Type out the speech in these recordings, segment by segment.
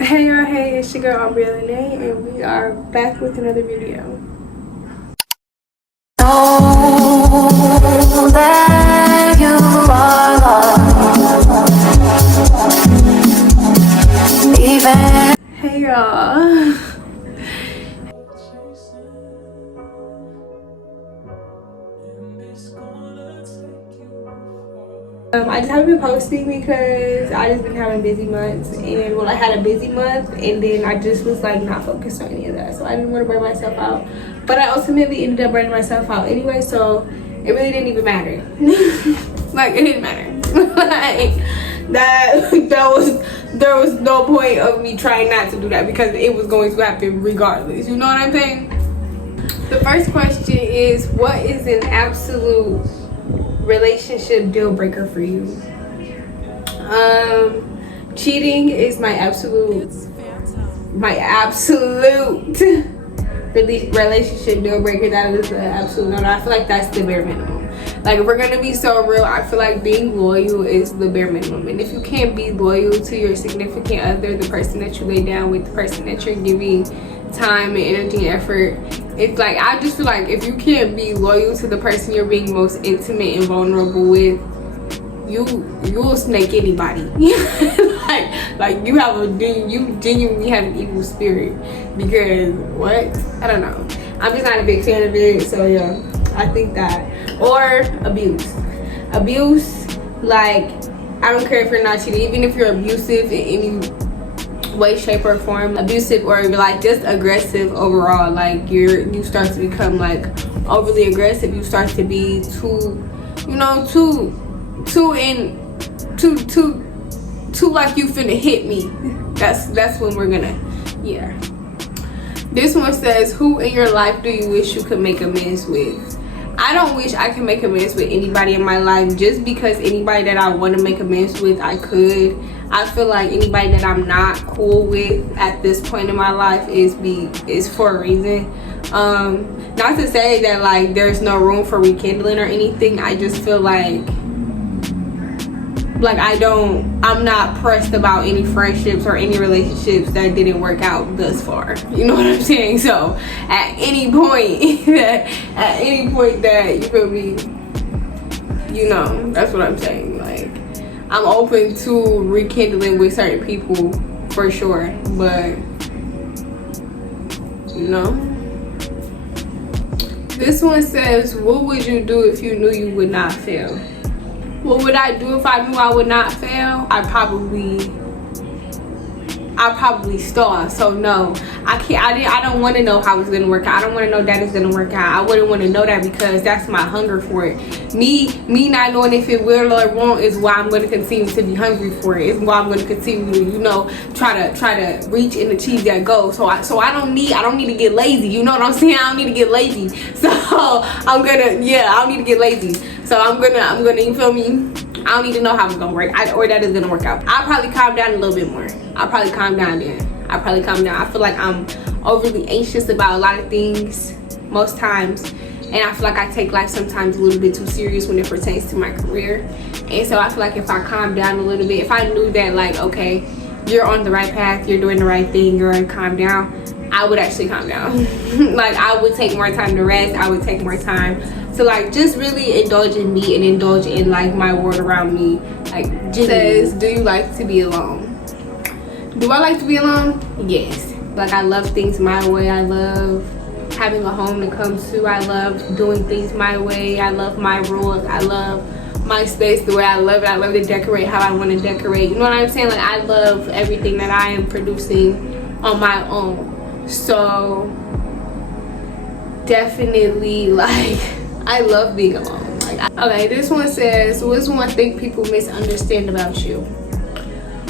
Hey y'all, hey, it's your girl Aubrialenay, and we are back with another video. Know that you are loved. Even hey y'all. I just haven't been posting because I just been having busy months, and well, I had a busy month and then I just was like not focused on any of that, so I didn't want to burn myself out, but I ultimately ended up burning myself out anyway, so it really didn't even matter. Like, it didn't matter. Like, there was no point of me trying not to do that because it was going to happen regardless, you know what I'm saying? The first question is, what is an absolute relationship deal breaker for you? Cheating is my absolute relationship deal breaker. That is the absolute no. I feel like that's the bare minimum. Like, if we're gonna be so real, I feel like being loyal is the bare minimum. And if you can't be loyal to your significant other, the person that you lay down with, the person that you're giving time and energy and effort, it's like, I just feel like if you can't be loyal to the person you're being most intimate and vulnerable with, you will snake anybody. like you genuinely have an evil spirit, because what? I don't know. I'm just not a big fan of it. So yeah, I think that. Or abuse, like, I don't care if you're not cheating, even if you're abusive in any way, shape, or form, abusive or like just aggressive overall, like you start to become like overly aggressive, you start to be too like you finna hit me. That's when we're gonna, yeah. This one says, who in your life do you wish you could make amends with? I don't wish I could make amends with anybody in my life, just because anybody that I want to make amends with, I could. I feel like anybody that I'm not cool with at this point in my life is for a reason. Not to say that like there's no room for rekindling or anything. I just feel like I'm not pressed about any friendships or any relationships that didn't work out thus far. You know what I'm saying? So at any point that you feel me, you know, that's what I'm saying. Like, I'm open to rekindling with certain people for sure, but you know. This one says, what would you do if you knew you would not fail? What would I do if I knew I would not fail? I'd probably stall. So no, I don't want to know how it's gonna work out. I don't want to know that it's gonna work out. I wouldn't want to know that, because that's my hunger for it. Me not knowing if it will or won't is why I'm going to continue to be hungry for it. It's why I'm going to continue to, you know, try to reach and achieve that goal. So I don't need to get lazy. You know what I'm saying? I don't need to get lazy. So I don't need to get lazy. So I'm gonna, you feel me? I don't need to know how it's gonna work, or that it's gonna work out. I'll probably calm down a little bit more. I'll probably calm down then. I feel like I'm overly anxious about a lot of things most times, and I feel like I take life sometimes a little bit too serious when it pertains to my career. And so I feel like if I calm down a little bit, if I knew that, like, okay, you're on the right path, you're doing the right thing, you're gonna calm down, I would actually calm down. Like, I would take more time to rest. I would take more time to like just really indulge in me and indulge in like my world around me. Like, says, do you like to be alone? Do I like to be alone? Yes. Like, I love things my way. I love having a home to come to. I love doing things my way. I love my rules. I love my space the way I love it. I love to decorate how I want to decorate. You know what I'm saying? Like, I love everything that I am producing on my own. So definitely, like, I love being alone. Like, okay, this one says, what's one thing people misunderstand about you?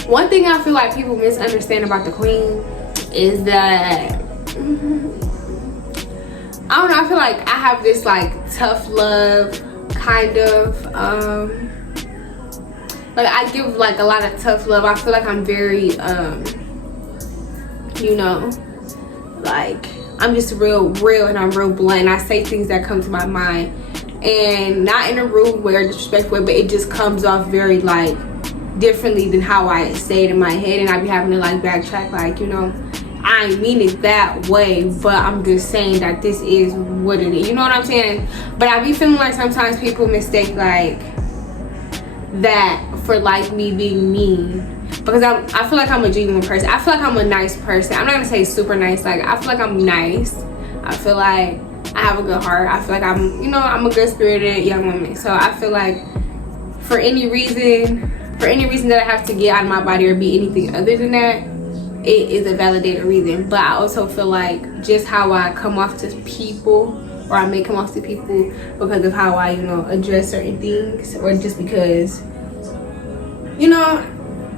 One thing I feel like people misunderstand about the queen is that, I don't know, I feel like I have this like tough love kind of, like, I give like a lot of tough love. I feel like I'm very, you know, like, I'm just real and I'm real blunt, and I say things that come to my mind, and not in a rude way or disrespectful way, but it just comes off very like differently than how I say it in my head, and I be having to like backtrack, like, you know, I ain't mean it that way, but I'm just saying that this is what it is, you know what I'm saying? But I be feeling like sometimes people mistake like that for like me being mean, because I feel like I'm a genuine person. I feel like I'm a nice person. I'm not gonna say super nice, like I feel like I'm nice. I feel like I have a good heart. I feel like I'm, you know, I'm a good spirited young woman. So I feel like for any reason that I have to get out of my body or be anything other than that, it is a validated reason. But I also feel like just how I come off to people, or I may come off to people because of how I, you know, address certain things, or just because, you know,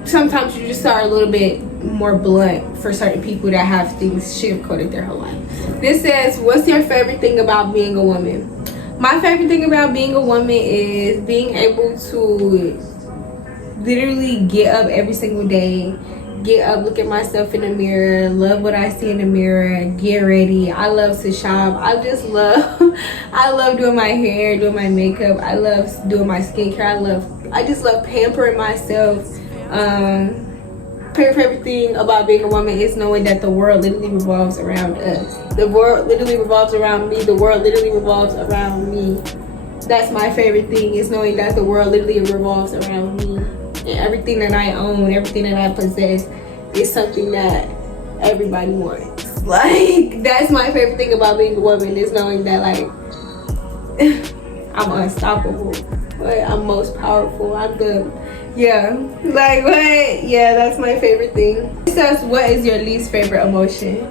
sometimes you just are a little bit more blunt for certain people that have things sugar-coated their whole life. This says, what's your favorite thing about being a woman? My favorite thing about being a woman is being able to literally get up every single day, get up, look at myself in the mirror, love what I see in the mirror, get ready. I love to shop. I just love I love doing my hair, doing my makeup. I love doing my skincare. I just love pampering myself. Favorite thing about being a woman is knowing that the world literally revolves around us. The world literally revolves around me. The world literally revolves around me. That's my favorite thing, is knowing that the world literally revolves around me. And everything that I own, everything that I possess is something that everybody wants. Like, that's my favorite thing about being a woman, is knowing that, like, I'm unstoppable. Like, I'm most powerful. I'm the, yeah. Like, what? Yeah, that's my favorite thing. It says, what is your least favorite emotion?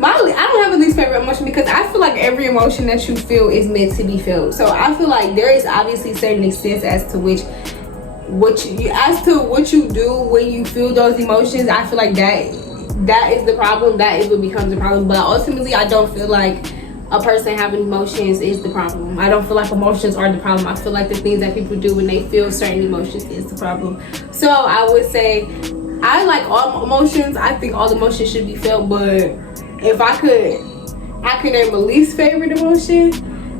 I don't have a least favorite emotion, because I feel like every emotion that you feel is meant to be felt. So I feel like there is obviously certain extents as to what you do when you feel those emotions. I feel like that is the problem. That is what becomes the problem. But ultimately, I don't feel like a person having emotions is the problem. I don't feel like emotions are the problem. I feel like the things that people do when they feel certain emotions is the problem. So I would say I like all emotions. I think all emotions should be felt, but if I could name a least favorite emotion,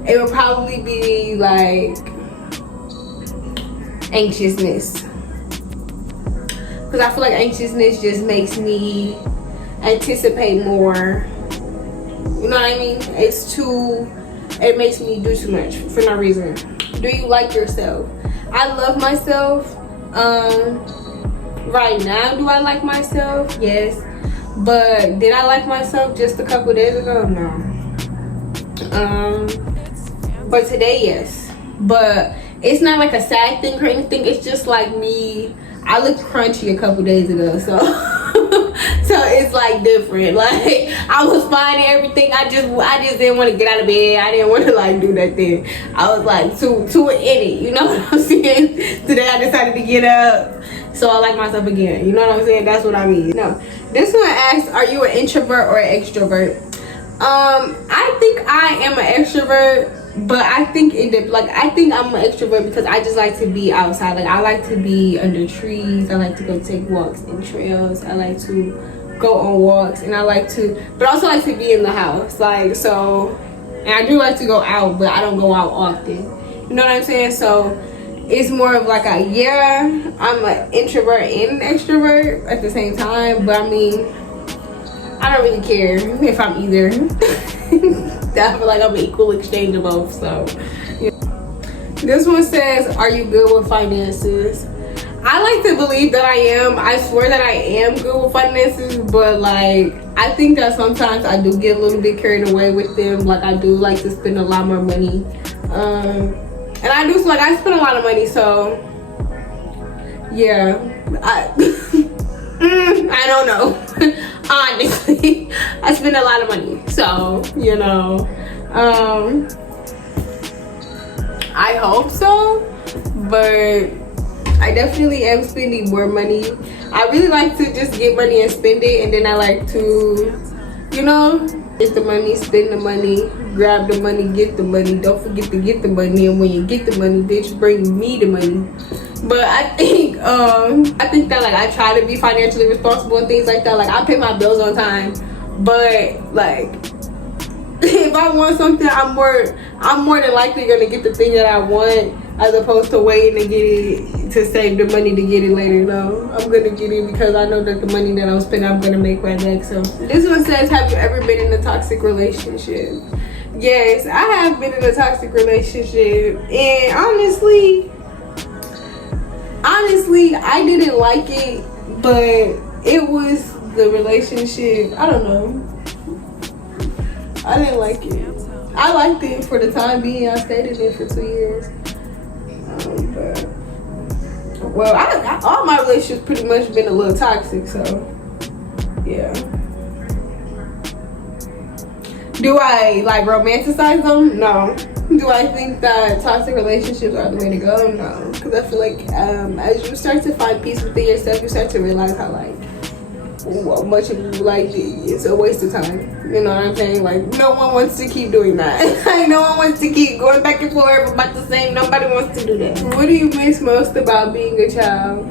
it would probably be like anxiousness, because I feel like anxiousness just makes me anticipate more. You know what I mean? It makes me do too much for no reason. Do you like yourself? I love myself. Right now, do I like myself? Yes. But did I like myself just a couple days ago? No. But today, yes. But it's not like a sad thing or anything. It's just like me. I looked crunchy a couple days ago, so so it's like different. Like, I was fine and everything. I just didn't want to get out of bed. I didn't want to like do that thing. I was like too in it. You know what I'm saying? Today I decided to get up, so I like myself again. You know what I'm saying? That's what I mean. No. This one asks, are you an introvert or an extrovert? I think I am an extrovert, but I think I think I'm an extrovert because I just like to be outside. Like, I like to be under trees. I like to go take walks in trails. I like to go on walks, and I also like to be in the house. Like, so, and I do like to go out, but I don't go out often. You know what I'm saying? So it's more of like I'm an introvert and an extrovert at the same time, but I mean, I don't really care if I'm either. I feel like I'm an equal exchange of both, so. Yeah. This one says, are you good with finances? I like to believe that I am. I swear that I am good with finances, but like, I think that sometimes I do get a little bit carried away with them. Like, I do like to spend a lot more money. And I spend a lot of money, so yeah, I don't know. Honestly, I spend a lot of money, so, you know, I hope so, but I definitely am spending more money. I really like to just get money and spend it, and then I like to, you know, get the money, spend the money, grab the money, get the money. Don't forget to get the money, and when you get the money, bitch, bring me the money. But I think that like I try to be financially responsible and things like that. Like, I pay my bills on time, but like if I want something, I'm more than likely gonna get the thing that I want, as opposed to waiting to get it to save the money to get it later. No, I'm gonna get it because I know that the money that I'm spending, I'm gonna make right back. So this one says, have you ever been in a toxic relationship? Yes, I have been in a toxic relationship, and honestly, I didn't like it, but it was the relationship. I don't know. I didn't like it. I liked it for the time being. I stayed in it for 2 years. Well, all my relationships pretty much been a little toxic, so yeah. Do I like romanticize them? No. Do I think that toxic relationships are the way to go? No. Because I feel like as you start to find peace within yourself, you start to realize how much of you it's a waste of time. You know what I'm saying? Like, no one wants to keep doing that. Like, no one wants to keep going back and forth about the same. Nobody wants to do that. What do you miss most about being a child?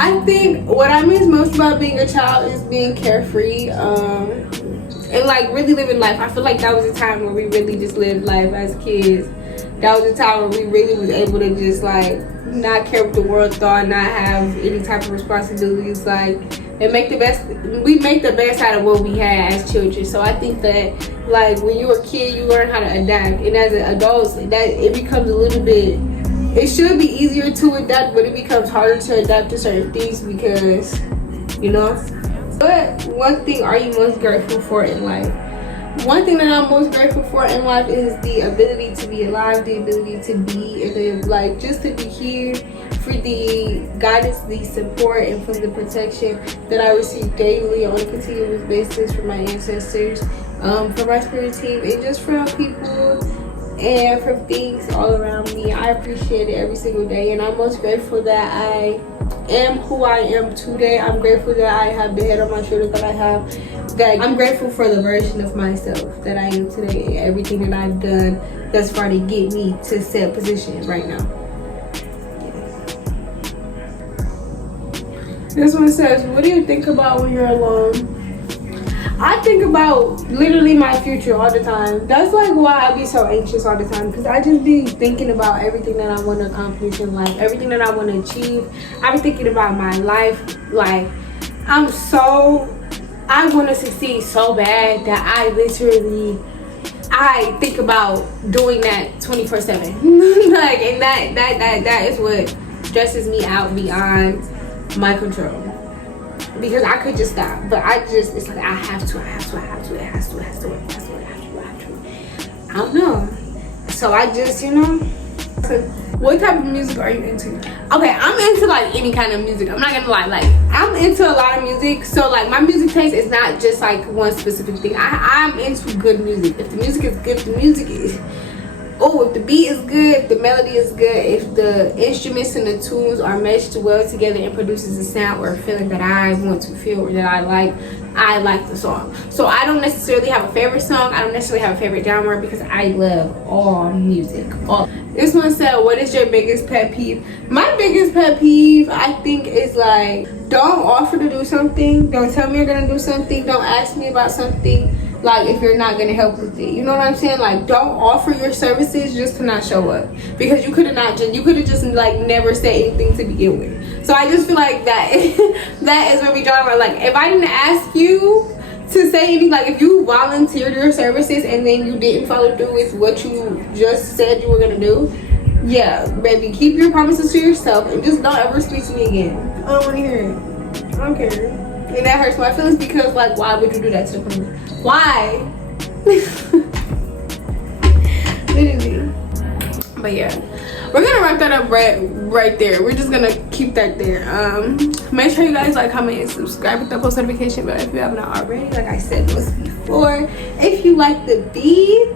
I think what I miss most about being a child is being carefree, and like really living life. I feel like that was a time where we really just lived life as kids. That was a time where we really was able to just like not care what the world thought, not have any type of responsibilities, like, and make the best. We make the best out of what we had as children. So I think that like when you're a kid, you learn how to adapt, and as adults, that it becomes a little bit. It should be easier to adapt, but it becomes harder to adapt to certain things because, you know. But one thing are you most grateful for in life? One thing that I'm most grateful for in life is the ability to be alive, the ability to be, and then like just to be here, for the guidance, the support, and for the protection that I receive daily on a continuous basis from my ancestors, from my spirit team, and just from people and from things all around me. I appreciate it every single day, and I'm most grateful that I am who I am today. I'm grateful that I have the head on my shoulders that I have. That I'm grateful for the version of myself that I am today, and everything that I've done thus far to get me to said position right now. This one says, what do you think about when you're alone? I think about literally my future all the time. That's like why I be so anxious all the time, because I just be thinking about everything that I want to accomplish in life, everything that I want to achieve. I be thinking about my life. Like, I want to succeed so bad that I think about doing that 24/7. Like, and that is what stresses me out beyond my control. Because I could just stop, but it's like I have to. I don't know. So I just, What type of music are you into? Okay, I'm into like any kind of music. I'm not gonna lie, like I'm into a lot of music. So like my music taste is not just like one specific thing. I'm into good music. If the music is good, if the beat is good, if the melody is good, if the instruments and the tunes are meshed well together and produces a sound or a feeling that I want to feel or that I like the song. So I don't necessarily have a favorite song. I don't necessarily have a favorite genre because I love all music. This one said, what is your biggest pet peeve? My biggest pet peeve, I think, is like, don't offer to do something. Don't tell me you're gonna do something. Don't ask me about something. Like, if you're not gonna help with it, you know what I'm saying? Like, don't offer your services just to not show up, because you could have just like never said anything to begin with. So I just feel like that that is where we draw the line. Like, if I didn't ask you to say anything, like if you volunteered your services and then you didn't follow through with what you just said you were gonna do, yeah, baby, keep your promises to yourself and just don't ever speak to me again. I don't want to hear it. I don't care. And that hurts my feelings because, like, why would you do that to the person? Why? Literally. But yeah, we're gonna wrap that up right there. We're just gonna keep that there. Make sure you guys like, comment, and subscribe with the post notification bell if you haven't already. Like I said once before, if you like the beat,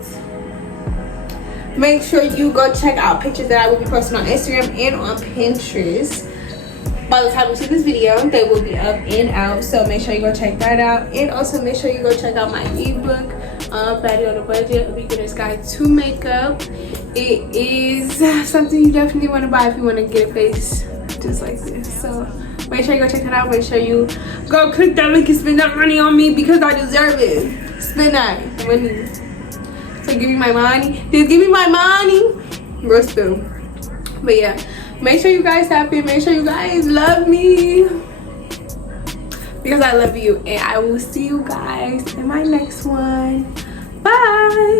make sure you go check out pictures that I will be posting on Instagram and on Pinterest. By the time you see this video, they will be up and out, so make sure you go check that out. And also make sure you go check out my ebook, Baddie on a Budget, A Beginner's Guide to Makeup. It is something you definitely want to buy if you want to get a face just like this. So make sure you go check that out. Make sure you go click that link and spend that money on me because I deserve it. Spend that money. So give me my money. Just give me my money. Real still. But yeah, make sure you guys happy, make sure you guys love me because I love you, and I will see you guys in my next one. Bye.